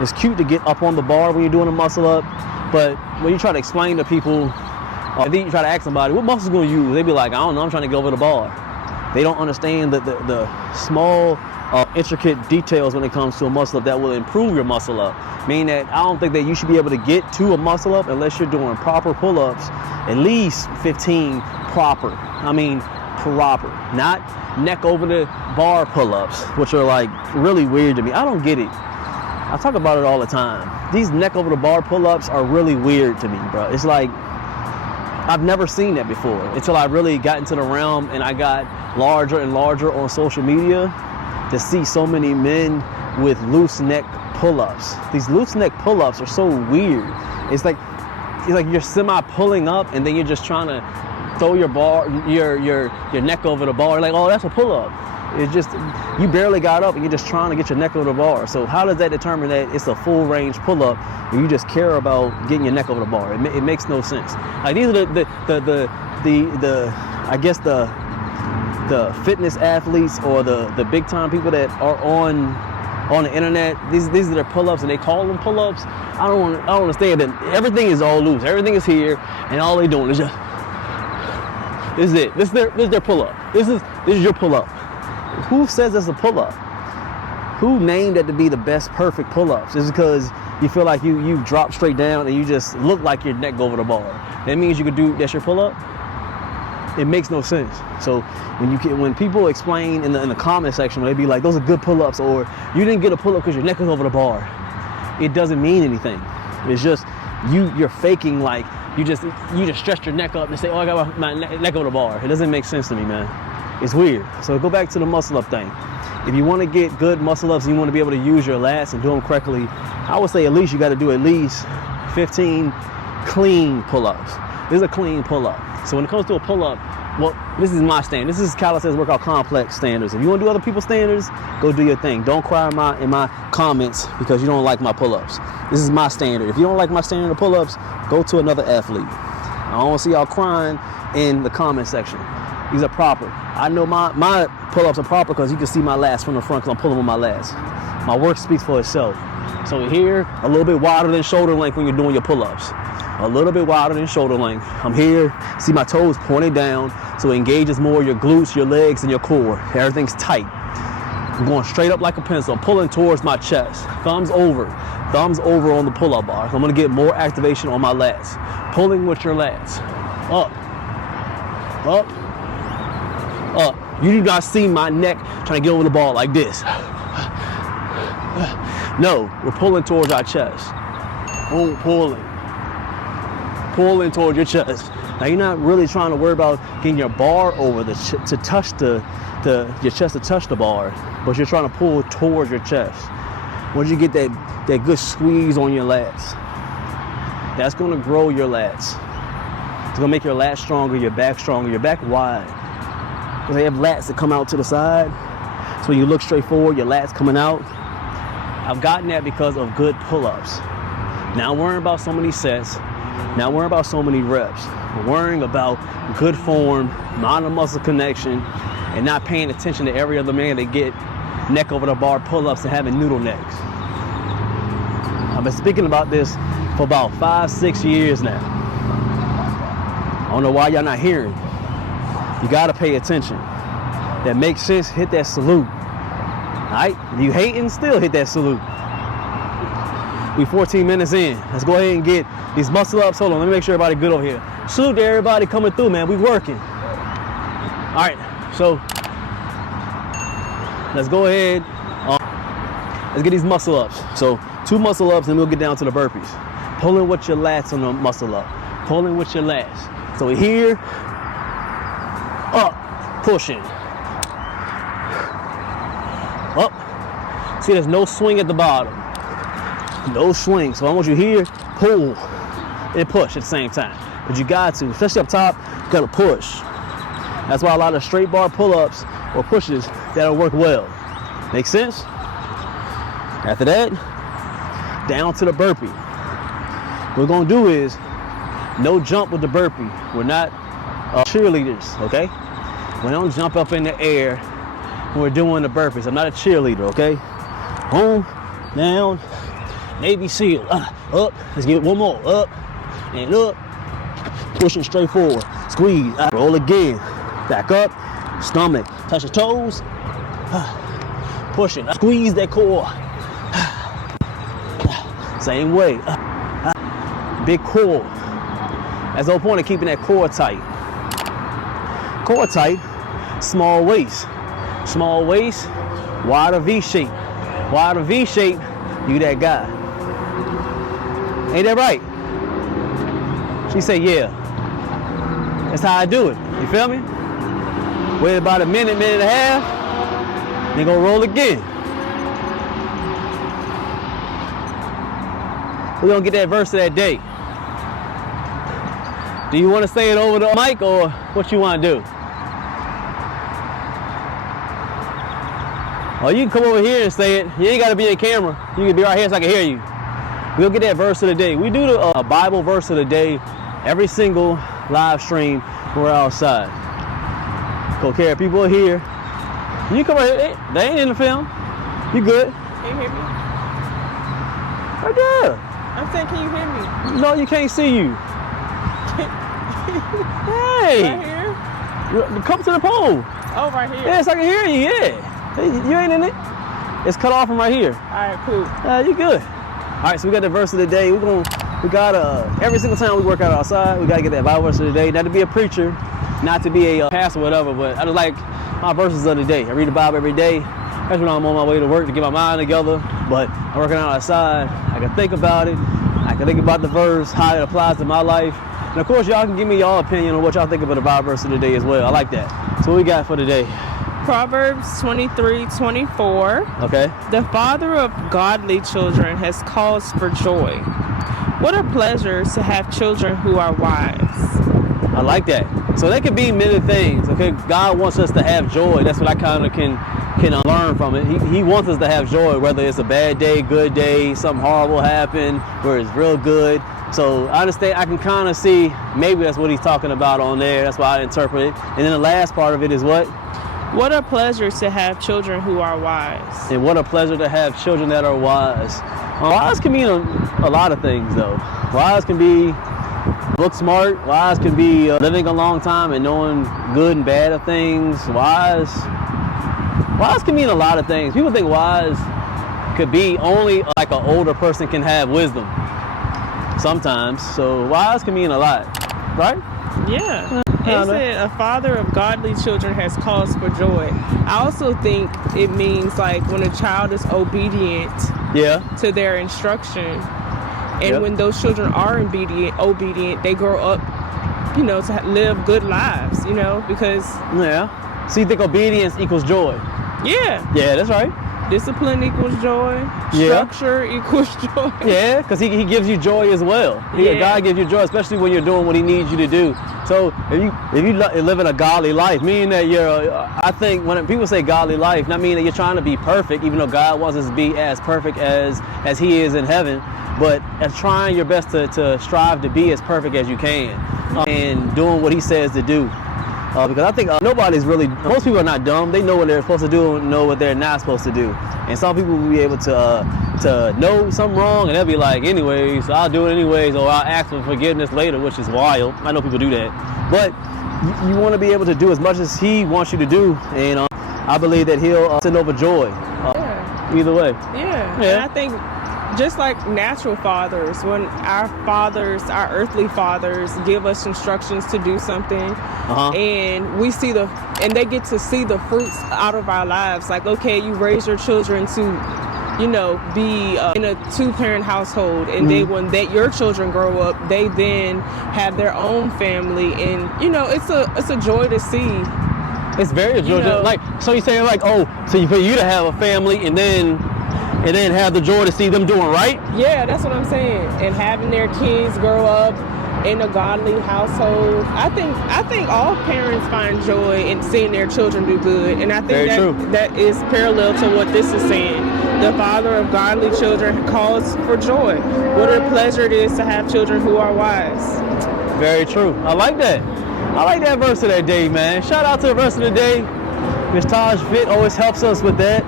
It's cute to get up on the bar when you're doing a muscle up, but when you try to explain to people, or then you try to ask somebody, what muscles gonna use? They be like, I don't know, I'm trying to get over the bar. They don't understand the small, intricate details when it comes to a muscle up that will improve your muscle up. Meaning that I don't think that you should be able to get to a muscle up unless you're doing proper pull-ups, at least 15 proper. I mean, proper, not neck over the bar pull-ups, which are like really weird to me. I don't get it. I talk about it all the time. These neck over the bar pull-ups are really weird to me, bro. It's like, I've never seen that before until I really got into the realm and I got larger and larger on social media to see so many men with loose neck pull-ups. These loose neck pull-ups are so weird. It's like you're semi-pulling up and then you're just trying to throw your neck over the bar. Like, oh, that's a pull-up. It's just, you barely got up and you're just trying to get your neck over the bar. So how does that determine that it's a full range pull-up and you just care about getting your neck over the bar? It makes no sense. Like, these are I guess the fitness athletes or the big time people that are on the internet. These are their pull-ups and they call them pull-ups. I don't understand that. Everything is all loose. Everything is here and all they doing is just, this is it. This is their pull-up. This is your pull-up. Who says that's a pull-up? Who named that to be the best perfect pull-ups? Is it because you feel like you drop straight down and you just look like your neck go over the bar? That means you could do, that's your pull-up? It makes no sense. So when people explain in the comment section, they be like, those are good pull-ups, or you didn't get a pull-up because your neck is over the bar. It doesn't mean anything. It's just you're faking like you just stretch your neck up and say, oh, I got my neck over the bar. It doesn't make sense to me, man. It's weird. So go back to the muscle up thing. If you want to get good muscle ups and you want to be able to use your lats and do them correctly, I would say at least you got to do at least 15 clean pull-ups. This is a clean pull-up. So when it comes to a pull-up, well, this is my standard. This is Calisthenics Workout Complex standards. If you want to do other people's standards, go do your thing. Don't cry in my comments because you don't like my pull-ups. This is my standard. If you don't like my standard of pull-ups, go to another athlete. I don't want to see y'all crying in the comment section. These are proper. I know my pull-ups are proper because you can see my lats from the front because I'm pulling with my lats. My work speaks for itself. So here, a little bit wider than shoulder length when you're doing your pull-ups. A little bit wider than shoulder length. I'm here, see my toes pointed down, so it engages more your glutes, your legs, and your core. Everything's tight. I'm going straight up like a pencil. I'm pulling towards my chest. Thumbs over on the pull-up bar. So I'm gonna get more activation on my lats. Pulling with your lats. Up, up, up. You do not see my neck trying to get over the ball like this. No, we're pulling towards our chest. Boom, pulling towards your chest. Now you're not really trying to worry about getting your bar over to touch your chest to touch the bar, but you're trying to pull towards your chest. Once you get that good squeeze on your lats, that's gonna grow your lats. It's gonna make your lats stronger, your back stronger, your back wide. Because they have lats that come out to the side. So when you look straight forward, your lats coming out. I've gotten that because of good pull-ups. Not worrying about so many sets, not worrying about so many reps. We're worrying about good form, mind-to-muscle connection, and not paying attention to every other man that get neck over the bar pull-ups and having noodle necks. I've been speaking about this for about 5-6 years now. I don't know why y'all not hearing. You gotta pay attention. That makes sense, hit that salute. All right, if you hating, still hit that salute. We 14 minutes in. Let's go ahead and get these muscle ups. Hold on, let me make sure everybody good over here. Salute to everybody coming through, man. We working. All right, so let's go ahead. Let's get these muscle ups. So 2 muscle ups and we'll get down to the burpees. Pulling with your lats on the muscle up. Pulling with your lats. So here, up, pushing. Up. See, there's no swing at the bottom. No swing. So I want you here, pull and push at the same time. But you got to, especially up top, you got to push. That's why a lot of straight bar pull-ups or pushes, that'll work well. Make sense? After that, down to the burpee. What we're going to do is no jump with the burpee. We're not cheerleaders, okay? We don't jump up in the air when we're doing the burpees. I'm not a cheerleader, okay? Boom, down, Navy SEAL. Up. Let's get one more. Up and up. Pushing straight forward. Squeeze. Roll again. Back up. Stomach. Touch the toes. Pushing. Squeeze that core. Same way. Big core. That's the whole point of keeping that core tight. Core tight. Small waist. Small waist. Wider V shape. Wider V shape. You that guy. Ain't that right? She said, yeah. That's how I do it. You feel me? Wait about a minute and a half. Then go roll again. We're gonna get that verse of that day. Do you want to say it over the mic or what you want to do? Oh, you can come over here and say it. You ain't got to be in camera. You can be right here so I can hear you. We'll get that verse of the day. We do the Bible verse of the day every single live stream when we're outside. Go care. People are here. You come right here. They ain't in the film. You good? Can you hear me? Right there. I'm saying, can you hear me? No, you can't see you. Hey. Right here? Come to the pole. Oh, right here. Yes, I can hear you. Yeah. You ain't in it. It's cut off from right here. All right, cool. You good. All right, so we got the verse of the day. We got every single time we work out outside, we got to get that Bible verse of the day. Not to be a preacher, not to be a pastor or whatever, but I just like my verses of the day. I read the Bible every day. That's when I'm on my way to work to get my mind together. But I'm working out outside. I can think about it. I can think about the verse, how it applies to my life. And of course, y'all can give me y'all opinion on what y'all think about the Bible verse of the day as well. I like that. So what we got for today? Proverbs 23:24. Okay. The father of godly children has cause for joy. What a pleasure to have children who are wise. I like that. So that could be many things. Okay, God wants us to have joy. That's what I kind of can learn from it. He wants us to have joy, whether it's a bad day, good day, something horrible happened, where it's real good. So I understand. I can kind of see maybe that's what he's talking about on there. That's why I interpret it. And then the last part of it is what? What a pleasure to have children who are wise. And what a pleasure to have children that are wise. Wise can mean a lot of things, though. Wise can be book smart. Wise can be living a long time and knowing good and bad of things. Wise can mean a lot of things. People think wise could be only like an older person can have wisdom sometimes. So wise can mean a lot, right? Yeah. It said a father of godly children has cause for joy. I also think it means like when a child is obedient to their instruction. And when those children are obedient, they grow up, to live good lives, because... Yeah. So you think obedience equals joy? Yeah. Yeah, that's right. Discipline equals joy. Structure equals joy. Yeah, because he gives you joy as well. God gives you joy, especially when you're doing what he needs you to do. So if you live in a godly life, meaning that I think when people say godly life, not meaning that you're trying to be perfect, even though God wants us to be as perfect as he is in heaven, but as trying your best to strive to be as perfect as you can and doing what he says to do. Because I think most people are not dumb. They know what they're supposed to do and know what they're not supposed to do. And some people will be able to know something wrong and they'll be like, anyways, I'll do it anyways, or I'll ask for forgiveness later, which is wild. I know people do that. But you want to be able to do as much as he wants you to do. And I believe that he'll send over joy either way. Yeah. And I think just like natural fathers, when our earthly fathers give us instructions to do something, and we see and they get to see the fruits out of our lives. Like, okay, you raise your children to, be in a two-parent household, and when your children grow up, they then have their own family, and it's a joy to see. It's very joyful. Like, so you're saying like, so for you to have a family and then have the joy to see them doing right? Yeah, that's what I'm saying. And having their kids grow up in a godly household. I think all parents find joy in seeing their children do good. And I think that is parallel to what this is saying. The father of godly children calls for joy. What a pleasure it is to have children who are wise. Very true. I like that. I like that verse of that day, man. Shout out to the verse of the day. Miss Taj Fit always helps us with that.